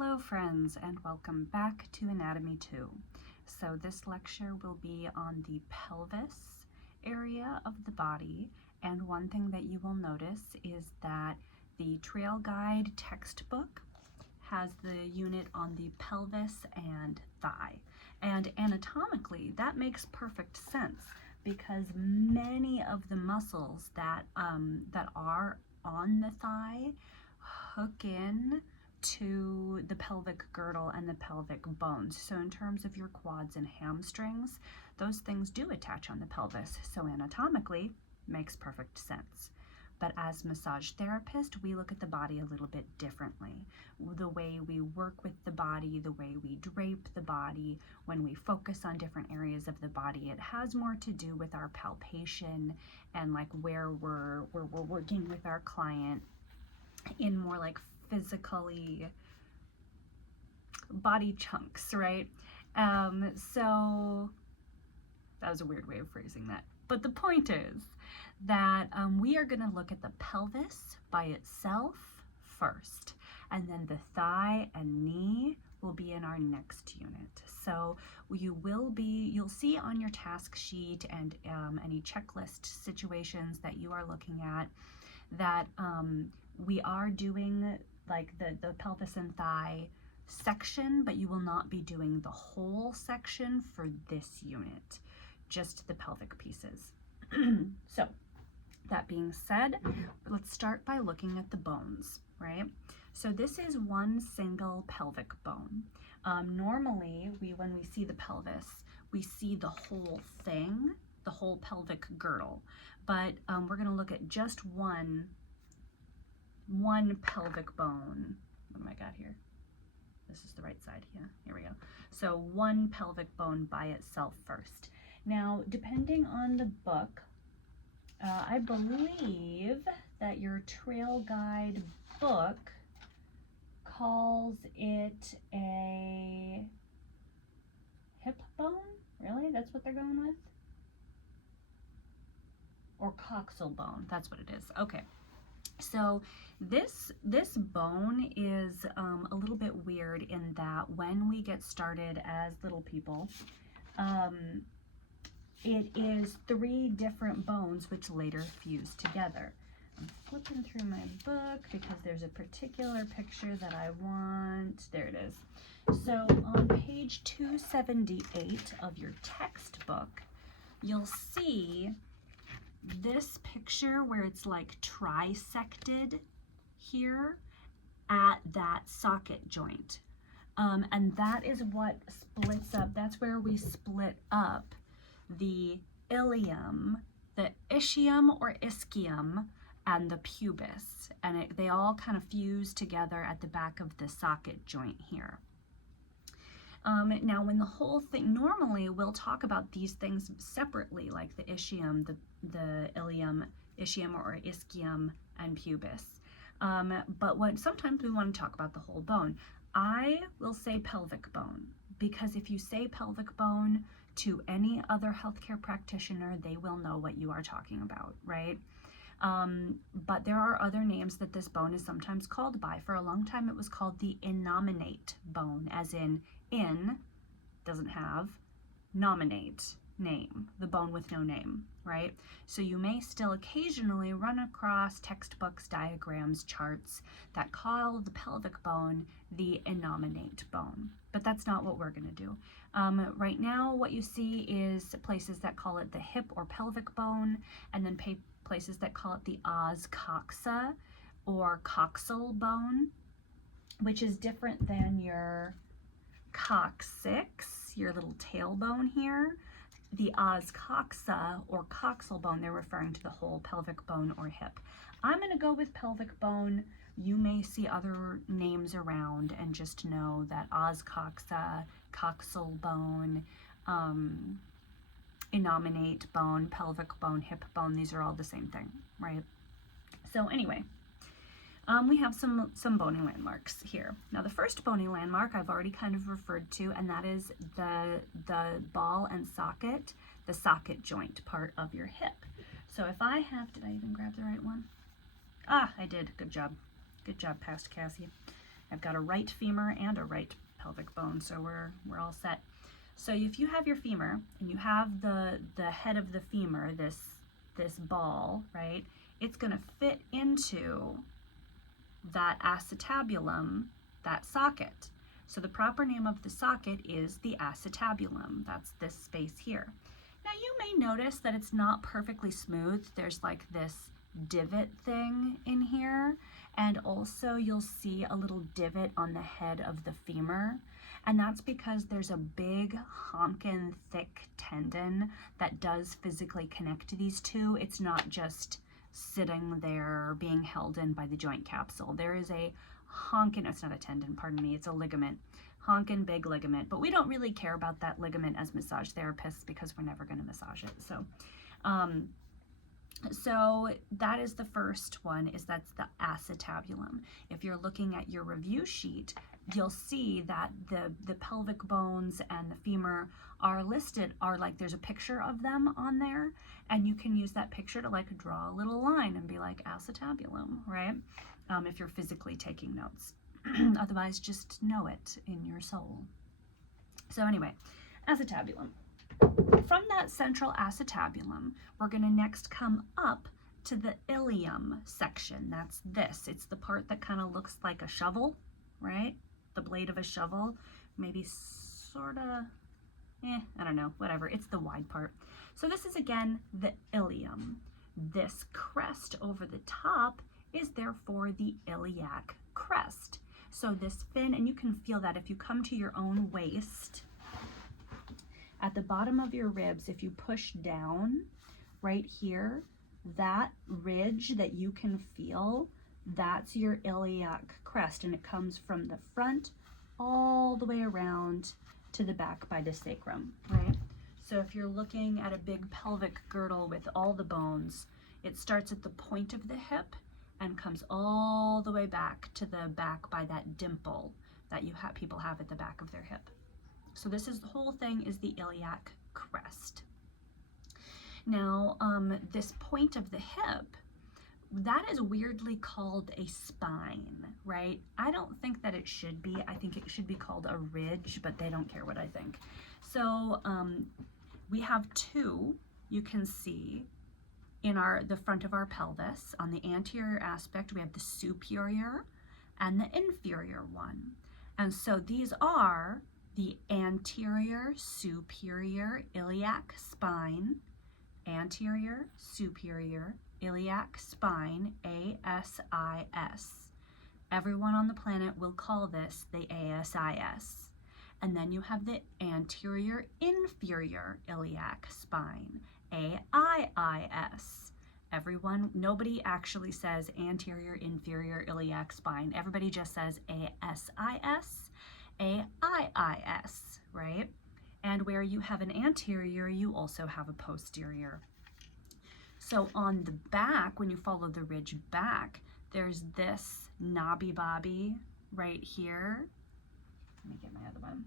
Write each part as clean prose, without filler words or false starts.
Hello friends, and welcome back to Anatomy 2. So this lecture will be on the pelvis area of the body, and one thing that you will notice is that the Trail Guide textbook has the unit on the pelvis and thigh. And anatomically, that makes perfect sense because many of the muscles that are on the thigh hook in to the pelvic girdle and the pelvic bones. So in terms of your quads and hamstrings, those things do attach on the pelvis. So anatomically, makes perfect sense. But as massage therapists, we look at the body a little bit differently. The way we work with the body, the way we drape the body, when we focus on different areas of the body, it has more to do with our palpation and like where we're working with our client in more like physically body chunks, right? So that was a weird way of phrasing that. But the point is that we are going to look at the pelvis by itself first, and then the thigh and knee will be in our next unit. So you'll see on your task sheet and any checklist situations that you are looking at that we are doing like the pelvis and thigh section, but you will not be doing the whole section for this unit, just the pelvic pieces. So that being said, let's start by looking at the bones, right? So this is one single pelvic bone. Normally, when we see the pelvis, we see the whole thing, the whole pelvic girdle, but we're going to look at just one pelvic bone. What do I got here? This is the right side. Yeah, here we go. So one pelvic bone by itself first. Now, depending on the book, I believe that your Trail Guide book calls it a hip bone. Really? That's what they're going with? Or coxal bone. That's what it is. Okay. So this bone is a little bit weird in that when we get started as little people, it is 3 different bones which later fuse together. I'm flipping through my book because there's a particular picture that I want. There it is. So on page 278 of your textbook, you'll see this picture where it's like trisected here at that socket joint. And that is what splits up, that's where we split up the ilium, the ischium or ischium, and the pubis. And they all kind of fuse together at the back of the socket joint here. Now, when the whole thing, normally we'll talk about these things separately, like the ischium, the ilium, ischium or ischium, and pubis. But sometimes we want to talk about the whole bone. I will say pelvic bone, because if you say pelvic bone to any other healthcare practitioner, they will know what you are talking about, right? But there are other names that this bone is sometimes called by. For a long time, it was called the innominate bone, as in doesn't have, nominate, name, the bone with no name, right? So you may still occasionally run across textbooks, diagrams, charts that call the pelvic bone the innominate bone, but that's not what we're going to do. Right now, what you see is places that call it the hip or pelvic bone, and then places that call it the os coxa or coxal bone, which is different than your coccyx, your little tailbone here. The os coxa or coxal bone, they're referring to the whole pelvic bone or hip. I'm going to go with pelvic bone. You may see other names around, and just know that os coxa, coxal bone, innominate bone, pelvic bone, hip bone, these are all the same thing, right? So anyway, we have some bony landmarks here. Now the first bony landmark I've already kind of referred to, and that is the ball and socket, the socket joint part of your hip. So if I did I even grab the right one? Ah, I did. Good job. Good job, past Cassie. I've got a right femur and a right pelvic bone, so we're all set. So if you have your femur and you have the head of the femur, this ball, right? It's going to fit into that acetabulum, that socket. So the proper name of the socket is the acetabulum. That's this space here. Now you may notice that it's not perfectly smooth. There's like this divot thing in here, and also you'll see a little divot on the head of the femur, and that's because there's a big honkin' thick tendon that does physically connect to these two. It's not just sitting there being held in by the joint capsule. There is a honkin', it's not a tendon, pardon me, it's a ligament, honkin' big ligament, but we don't really care about that ligament as massage therapists because we're never going to massage it. So that is the first one, is that's the acetabulum. If you're looking at your review sheet, you'll see that the pelvic bones and the femur are listed, like there's a picture of them on there, and you can use that picture to like draw a little line and be like acetabulum, right? If you're physically taking notes. Otherwise, just know it in your soul. So anyway, acetabulum. From that central acetabulum, we're going to next come up to the ilium section. That's this. It's the part that kind of looks like a shovel, right? The blade of a shovel, maybe sort of, I don't know, whatever. It's the wide part. So this is, again, the ilium. This crest over the top is therefore the iliac crest. So this fin, and you can feel that if you come to your own waist, at the bottom of your ribs, if you push down right here, that ridge that you can feel, that's your iliac crest, and it comes from the front all the way around to the back by the sacrum, right? So if you're looking at a big pelvic girdle with all the bones, it starts at the point of the hip and comes all the way back to the back by that dimple that people have at the back of their hip. So this is, the whole thing is the iliac crest. Now, this point of the hip, that is weirdly called a spine, right? I don't think that it should be. I think it should be called a ridge, but they don't care what I think. So we have two, you can see, in the front of our pelvis. On the anterior aspect, we have the superior and the inferior one. And so these are the anterior superior iliac spine, anterior superior iliac spine, ASIS. Everyone on the planet will call this the ASIS. And then you have the anterior inferior iliac spine, AIIS. Nobody actually says anterior inferior iliac spine. Everybody just says ASIS, AIIS, right? And where you have an anterior, you also have a posterior. So on the back, when you follow the ridge back, there's this knobby bobby right here. Let me get my other one.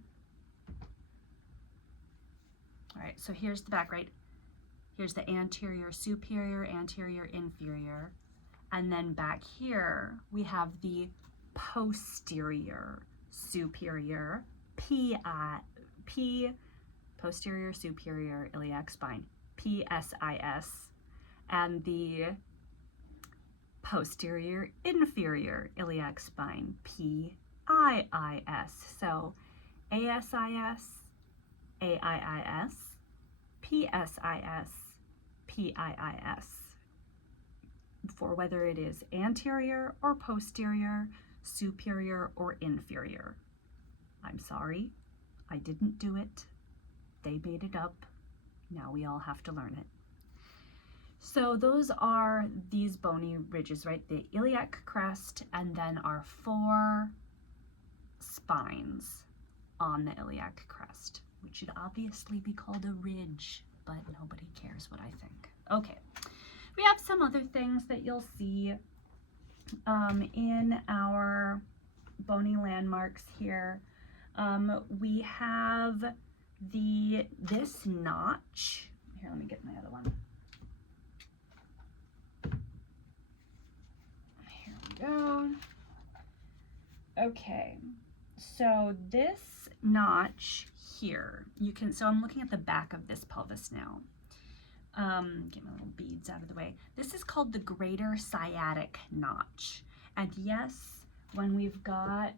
All right, so here's the back, right? Here's the anterior superior, anterior inferior. And then back here, we have the posterior superior, posterior superior iliac spine, PSIS, and the posterior inferior iliac spine, PIIS. So ASIS, AIIS, PSIS, PIIS, for whether it is anterior or posterior, superior or inferior. I'm sorry, I didn't do it. They made it up. Now we all have to learn it. So those are these bony ridges, right? The iliac crest, and then our 4 spines on the iliac crest, which should obviously be called a ridge, but nobody cares what I think. Okay, we have some other things that you'll see in our bony landmarks here. We have this notch. Here, let me get my other one. Here we go. Okay, so this notch here, so I'm looking at the back of this pelvis now. Get my little beads out of the way. This is called the greater sciatic notch. And yes, when we've got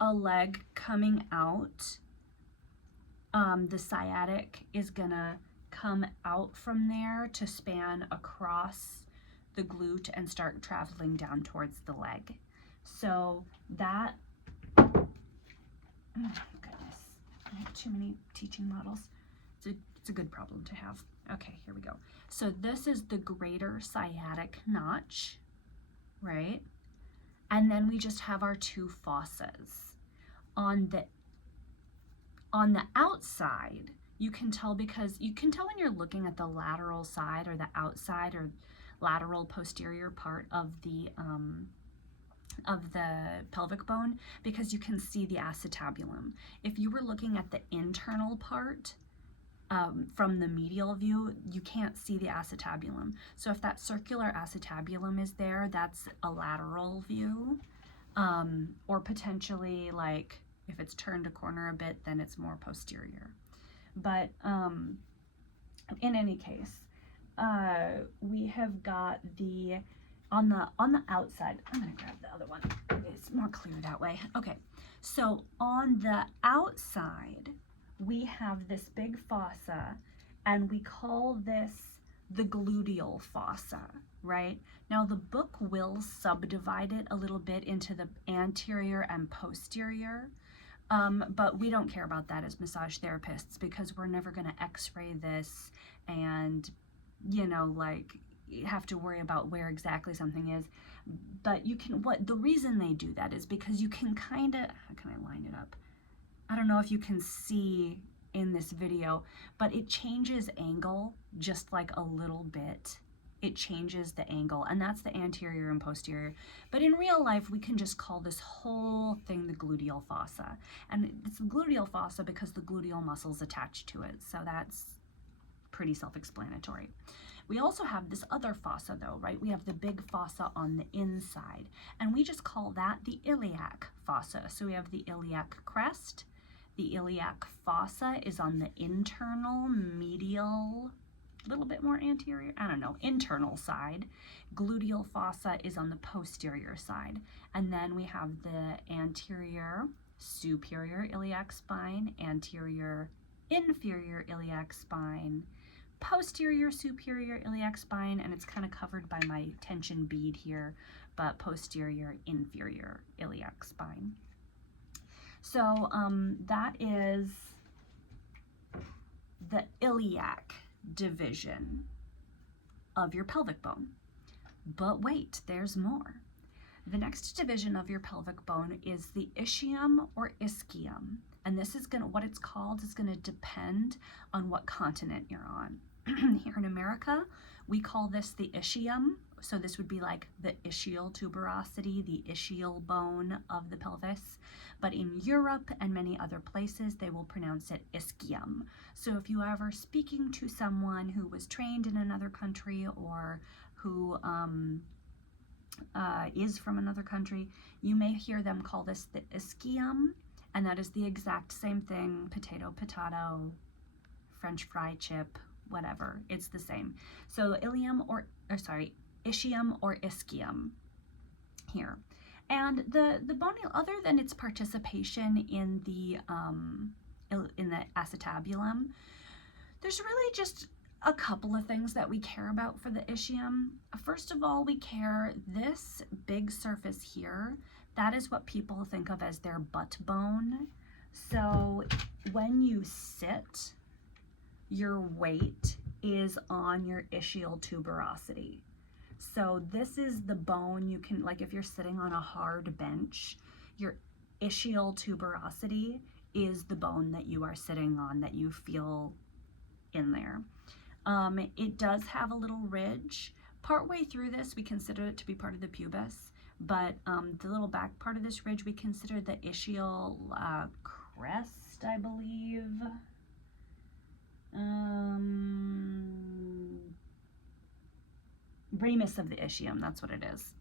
a leg coming out, the sciatic is gonna come out from there to span across the glute and start traveling down towards the leg. So that, oh goodness, I have too many teaching models. It's a good problem to have. Okay, here we go. So this is the greater sciatic notch, right? And then we just have our two fossas. On the outside, you can tell because you can tell when you're looking at the lateral side or the outside or lateral posterior part of the pelvic bone, because you can see the acetabulum. If you were looking at the internal part from the medial view, you can't see the acetabulum. So if that circular acetabulum is there, that's a lateral view, or potentially like if it's turned a corner a bit, then it's more posterior. But in any case, we have got the on the outside. I'm gonna grab the other one. It's more clear that way. Okay, so on the outside, we have this big fossa, and we call this the gluteal fossa, right? Now the book will subdivide it a little bit into the anterior and posterior, but we don't care about that as massage therapists, because we're never going to x-ray this and, you know, like have to worry about where exactly something is. But you can, the reason they do that is because you can kind of, how can I line it up? I don't know if you can see in this video, but it changes angle just like a little bit. It changes the angle, and that's the anterior and posterior. But in real life, we can just call this whole thing the gluteal fossa. And it's the gluteal fossa because the gluteal muscle's attached to it. So that's pretty self-explanatory. We also have this other fossa though, right? We have the big fossa on the inside, and we just call that the iliac fossa. So we have the iliac crest. The iliac fossa is on the internal, medial, a little bit more anterior, I don't know, internal side. Gluteal fossa is on the posterior side. And then we have the anterior, superior iliac spine, anterior, inferior iliac spine, posterior, superior iliac spine, and it's kind of covered by my tension bead here, but posterior, inferior iliac spine. So that is the iliac division of your pelvic bone. But wait, there's more. The next division of your pelvic bone is the ischium or ischium. And this is what it's called is going to depend on what continent you're on. Here in America, we call this the ischium. So this would be like the ischial tuberosity, the ischial bone of the pelvis. But in Europe and many other places, they will pronounce it ischium. So if you are ever speaking to someone who was trained in another country or who is from another country, you may hear them call this the ischium, and that is the exact same thing, potato, potato, French fry chip, whatever, it's the same. So ischium or ischium here. And the bone, other than its participation in the acetabulum, there's really just a couple of things that we care about for the ischium. First of all, we care this big surface here. That is what people think of as their butt bone. So when you sit, your weight is on your ischial tuberosity. So this is the bone you can, like if you're sitting on a hard bench, your ischial tuberosity is the bone that you are sitting on, that you feel in there. It does have a little ridge. Partway through this, we consider it to be part of the pubis, but the little back part of this ridge, we consider the ischial crest, I believe. Ramus of the ischium, that's what it is.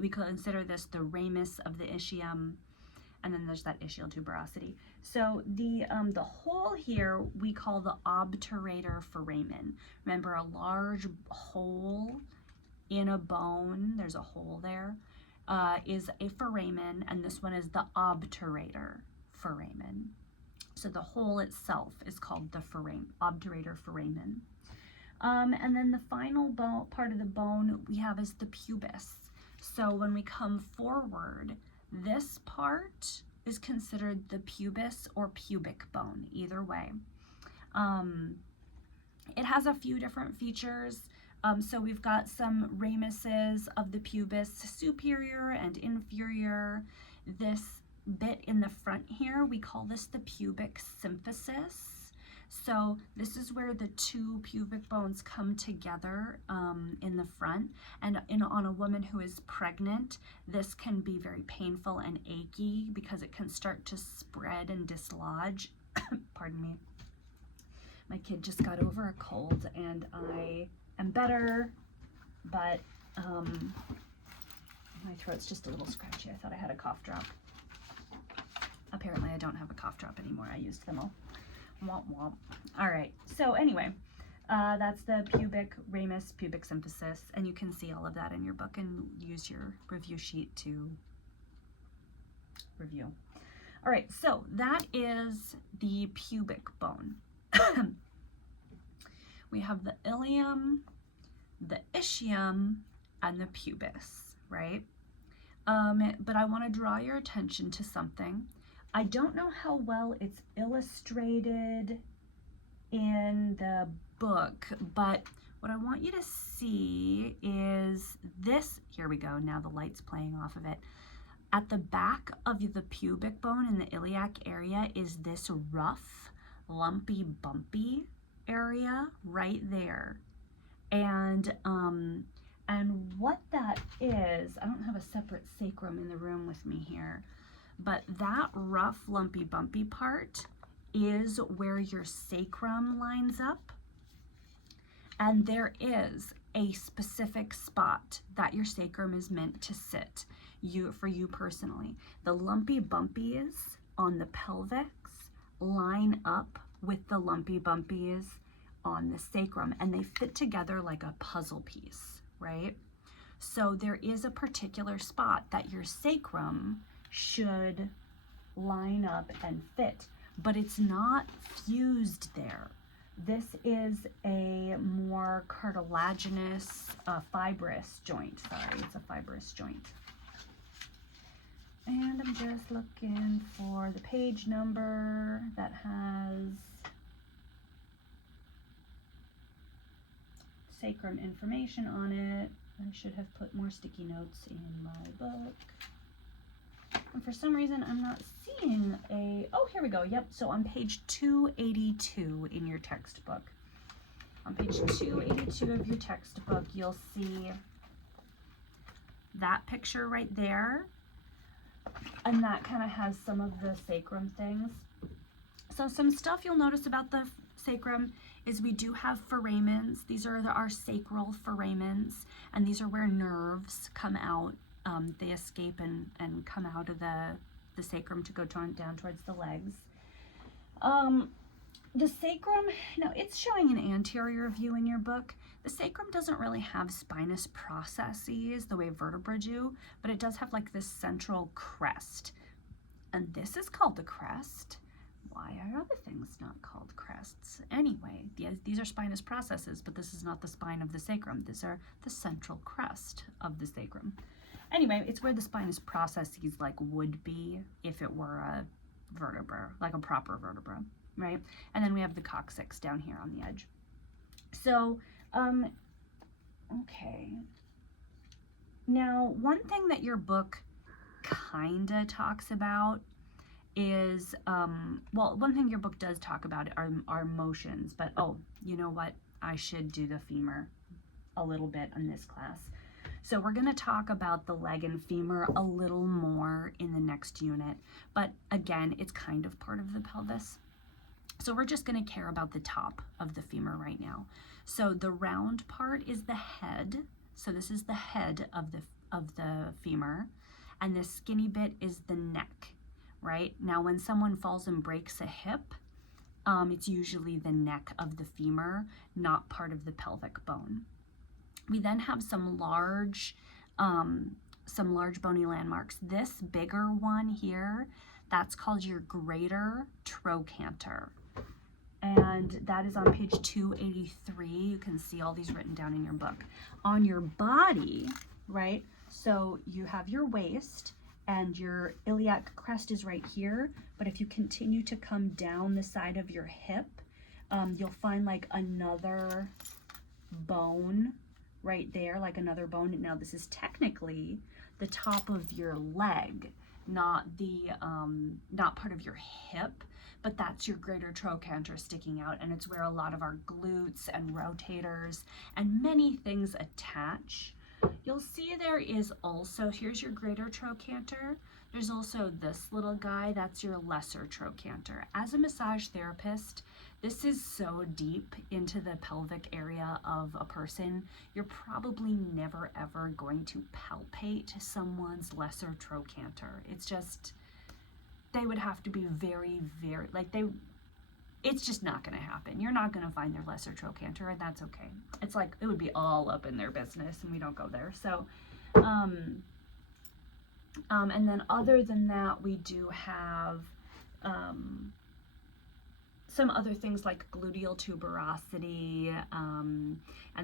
we consider this the ramus of the ischium, and then there's that ischial tuberosity. So the hole here we call the obturator foramen. Remember, a large hole in a bone, there's a hole there, is a foramen, and this one is the obturator foramen. So the hole itself is called the obturator foramen. And then the final part of the bone we have is the pubis. So when we come forward, this part is considered the pubis or pubic bone, either way. It has a few different features. So we've got some ramuses of the pubis, superior and inferior. This bit in the front here, we call this the pubic symphysis. So this is where the two pubic bones come together in the front, and on a woman who is pregnant, this can be very painful and achy because it can start to spread and dislodge. Pardon me. My kid just got over a cold and I am better, but my throat's just a little scratchy. I thought I had a cough drop. Apparently I don't have a cough drop anymore. I used them all. Womp womp. All right, so anyway, that's the pubic ramus, pubic symphysis, and you can see all of that in your book and use your review sheet to review. All right, so that is the pubic bone. We have the ilium, the ischium, and the pubis, right? But I want to draw your attention to something. I don't know how well it's illustrated in the book, but what I want you to see is this. Here we go. Now the light's playing off of it. At the back of the pubic bone in the iliac area is this rough, lumpy, bumpy area right there. And what that is, I don't have a separate sacrum in the room with me here, but that rough, lumpy, bumpy part is where your sacrum lines up. And there is a specific spot that your sacrum is meant to sit, for you personally. The lumpy bumpies on the pelvis line up with the lumpy bumpies on the sacrum, and they fit together like a puzzle piece, right? So there is a particular spot that your sacrum should line up and fit, but it's not fused there. This is a more cartilaginous, fibrous joint. Sorry, it's a fibrous joint. And I'm just looking for the page number that has sacrum information on it. I should have put more sticky notes in my book. And for some reason, I'm not seeing oh, here we go. Yep, so on page 282 in your textbook. On page 282 of your textbook, you'll see that picture right there. And that kind of has some of the sacrum things. So some stuff you'll notice about the sacrum is we do have foramens. These are our sacral foramens, and these are where nerves come out. They escape and come out of the sacrum to go down towards the legs. The sacrum, now it's showing an anterior view in your book. The sacrum doesn't really have spinous processes the way vertebrae do, but it does have like this central crest. And this is called the crest. Why are other things not called crests? Anyway, these are spinous processes, but this is not the spine of the sacrum. These are the central crest of the sacrum. Anyway, it's where the spinous processes like would be if it were a vertebra, like a proper vertebra, right? And then we have the coccyx down here on the edge. So, okay. Now, one thing that your book kinda talks about is, well, one thing your book does talk about are motions, but oh, you know what? I should do the femur a little bit in this class. So we're going to talk about the leg and femur a little more in the next unit, but again, it's kind of part of the pelvis. So we're just going to care about the top of the femur right now. So the round part is the head. So this is the head of of the femur, and this skinny bit is the neck, right? Now, when someone falls and breaks a hip, it's usually the neck of the femur, not part of the pelvic bone. We then have some large bony landmarks. This bigger one here, that's called your greater trochanter. And that is on page 283. You can see all these written down in your book. On your body, right? So you have your waist, and your iliac crest is right here. But if you continue to come down the side of your hip, you'll find like another bone right there, like another bone. Now this is technically the top of your leg, not part of your hip, but that's your greater trochanter sticking out, and it's where a lot of our glutes and rotators and many things attach. You'll see there is also, here's your greater trochanter. There's also this little guy, that's your lesser trochanter. As a massage therapist, this is so deep into the pelvic area of a person, you're probably never ever going to palpate someone's lesser trochanter. It's just, they would have to be very, very, it's just not going to happen. You're not going to find their lesser trochanter, and that's okay. It's like, it would be all up in their business, and we don't go there. So, and then other than that, we do have some other things like gluteal tuberosity and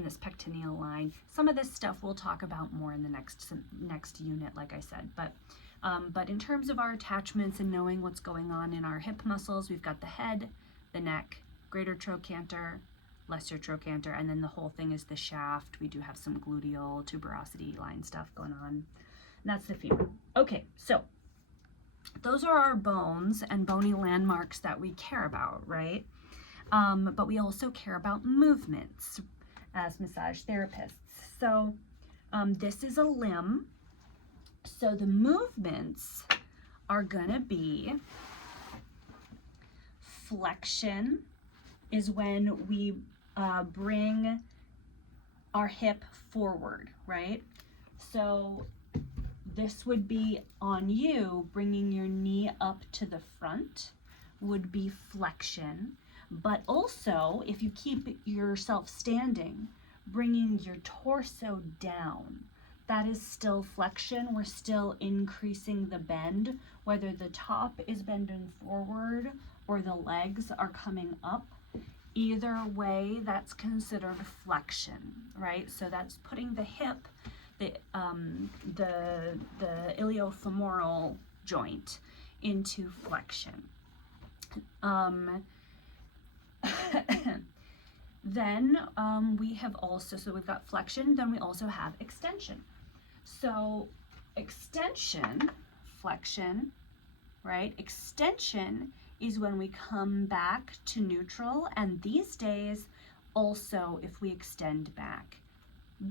this pectineal line. Some of this stuff we'll talk about more in the next unit, like I said. But in terms of our attachments and knowing what's going on in our hip muscles, we've got the head, the neck, greater trochanter, lesser trochanter, and then the whole thing is the shaft. We do have some gluteal tuberosity line stuff going on. And that's the femur. Okay, so those are our bones and bony landmarks that we care about, right? But we also care about movements as massage therapists. So this is a limb. So the movements are gonna be flexion is when we bring our hip forward, right? So this would be on you, bringing your knee up to the front would be flexion. But also, if you keep yourself standing, bringing your torso down, that is still flexion. We're still increasing the bend, whether the top is bending forward or the legs are coming up. Either way, that's considered flexion, right? So that's putting the hip, the iliofemoral joint into flexion. Then we have also, so we've got flexion, then we also have extension. So extension, flexion, right? Extension is when we come back to neutral, and these days also if we extend back.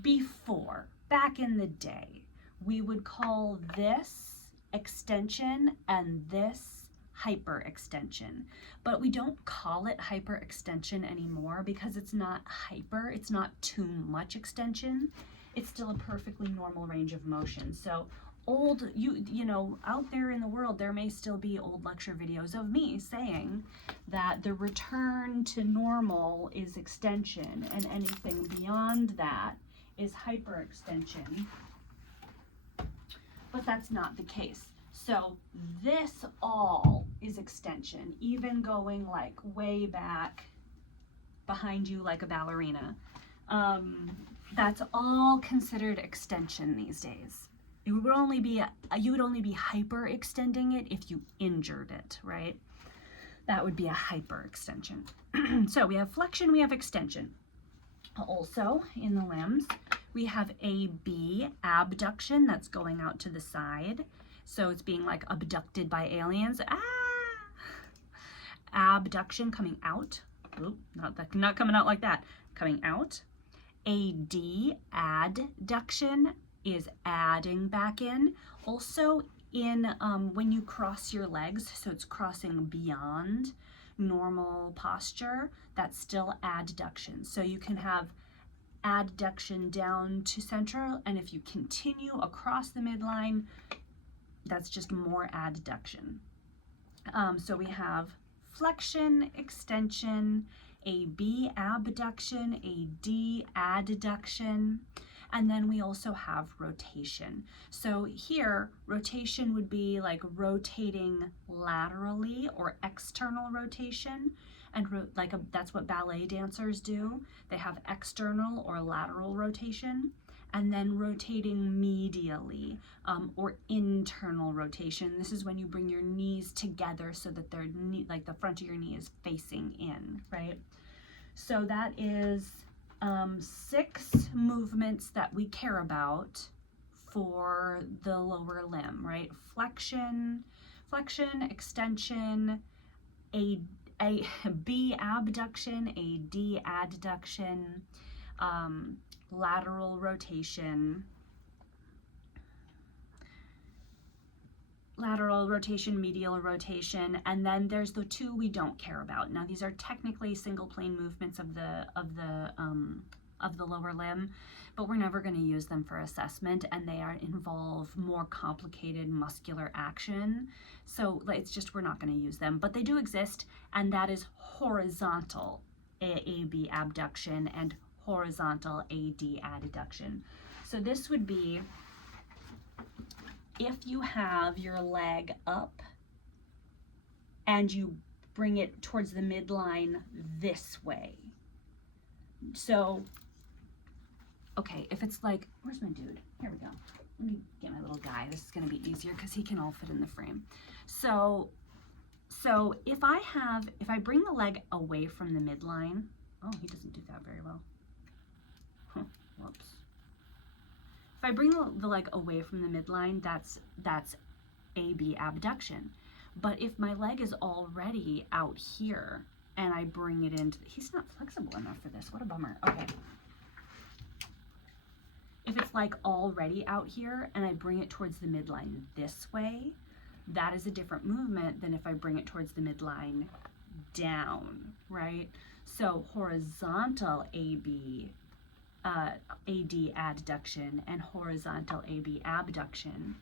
Before, back in the day, we would call this extension and this hyperextension, but we don't call it hyperextension anymore because it's not hyper, it's not too much extension. It's still a perfectly normal range of motion. So old, you know, out there in the world, there may still be old lecture videos of me saying that the return to normal is extension and anything beyond that is hyperextension, but that's not the case. So this all is extension, even going like way back behind you like a ballerina. That's all considered extension these days. It would only be, you would only be hyperextending it if you injured it, right? That would be a hyperextension. So we have flexion, we have extension. Also in the limbs, we have AB, abduction, that's going out to the side. So it's being like abducted by aliens. Abduction, coming out. Oop, not coming out like that. Coming out. AD, adduction, is adding back in. Also in when you cross your legs, so it's crossing beyond normal posture, that's still adduction. So you can have adduction down to central, and if you continue across the midline, that's just more adduction. So we have flexion, extension, a B abduction, a D adduction, and then we also have rotation. So here, rotation would be like rotating laterally or external rotation, and that's what ballet dancers do. They have external or lateral rotation, and then rotating medially or internal rotation. This is when you bring your knees together so that they're like the front of your knee is facing in, right? So that is 6 movements that we care about for the lower limb, right? Flexion, extension, a B abduction, a D adduction, lateral rotation, medial rotation, and then there's the 2 we don't care about. Now these are technically single plane movements of the lower limb, but we're never going to use them for assessment, and they involve more complicated muscular action. So it's just, we're not going to use them, but they do exist, and that is horizontal AB abduction and horizontal AD adduction. So this would be if you have your leg up and you bring it towards the midline this way. So, okay, if it's like, where's my dude? Here we go. Let me get my little guy. This is going to be easier because he can all fit in the frame. So if I bring the leg away from the midline, oh, he doesn't do that very well. Huh, whoops. If I bring the leg away from the midline, that's AB abduction. But if my leg is already out here and I bring it into, he's not flexible enough for this. What a bummer. Okay. If it's like already out here and I bring it towards the midline this way, that is a different movement than if I bring it towards the midline down, right? So horizontal AD adduction and horizontal AB abduction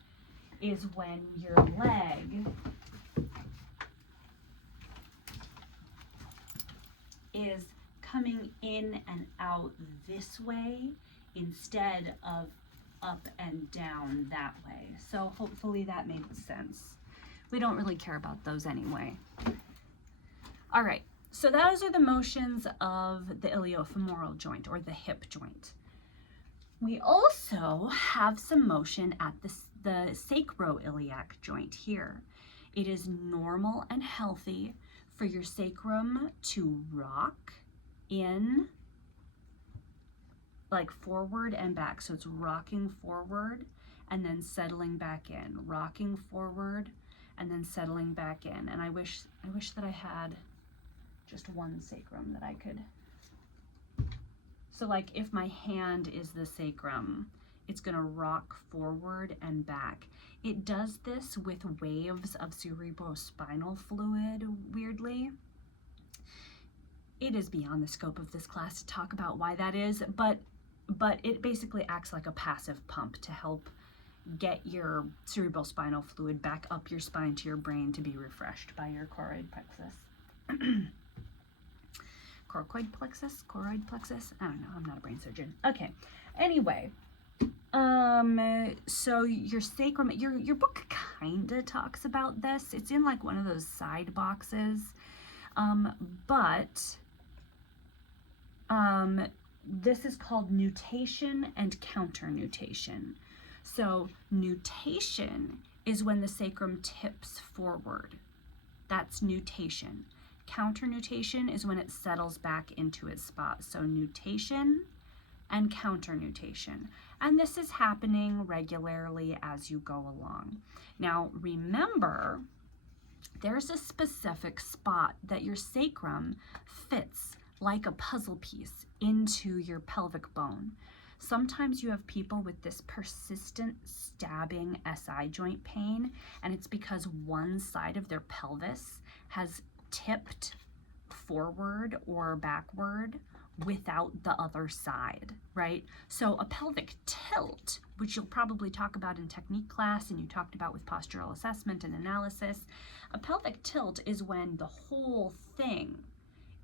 is when your leg is coming in and out this way instead of up and down that way. So hopefully that made sense. We don't really care about those anyway. All right. So those are the motions of the iliofemoral joint or the hip joint. We also have some motion at the sacroiliac joint here. It is normal and healthy for your sacrum to rock in like forward and back. So it's rocking forward and then settling back in, rocking forward and then settling back in. And I wish that I had just one sacrum that I could. So like if my hand is the sacrum, it's gonna rock forward and back. It does this with waves of cerebrospinal fluid, weirdly. It is beyond the scope of this class to talk about why that is, but it basically acts like a passive pump to help get your cerebrospinal fluid back up your spine to your brain to be refreshed by your choroid plexus. Choroid plexus? I don't know, I'm not a brain surgeon. Okay, anyway, so your sacrum, your book kinda talks about this. It's in like one of those side boxes, but this is called nutation and counternutation. So nutation is when the sacrum tips forward. That's nutation. Counternutation is when it settles back into its spot. So nutation and counternutation. And this is happening regularly as you go along. Now remember, there's a specific spot that your sacrum fits like a puzzle piece into your pelvic bone. Sometimes you have people with this persistent stabbing SI joint pain, and it's because one side of their pelvis has tipped forward or backward without the other side, right? So a pelvic tilt, which you'll probably talk about in technique class and you talked about with postural assessment and analysis, a pelvic tilt is when the whole thing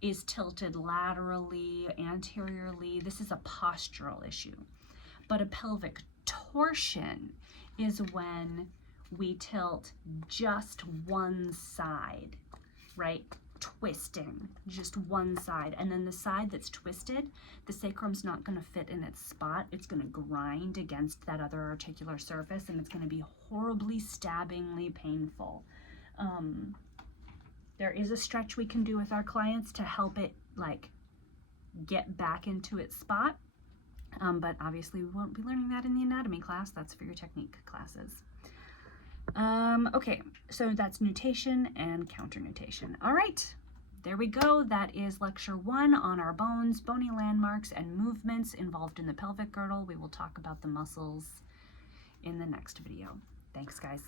is tilted laterally, anteriorly. This is a postural issue. But a pelvic torsion is when we tilt just one side, right? Twisting just one side, and then the side that's twisted, the sacrum's not going to fit in its spot. It's going to grind against that other articular surface, and it's going to be horribly stabbingly painful. There is a stretch we can do with our clients to help it like get back into its spot, but obviously we won't be learning that in the anatomy class. That's for your technique classes. Okay, so that's nutation and counter nutation. All right, there we go. That is lecture 1 on our bones, bony landmarks, and movements involved in the pelvic girdle. We will talk about the muscles in the next video. Thanks, guys.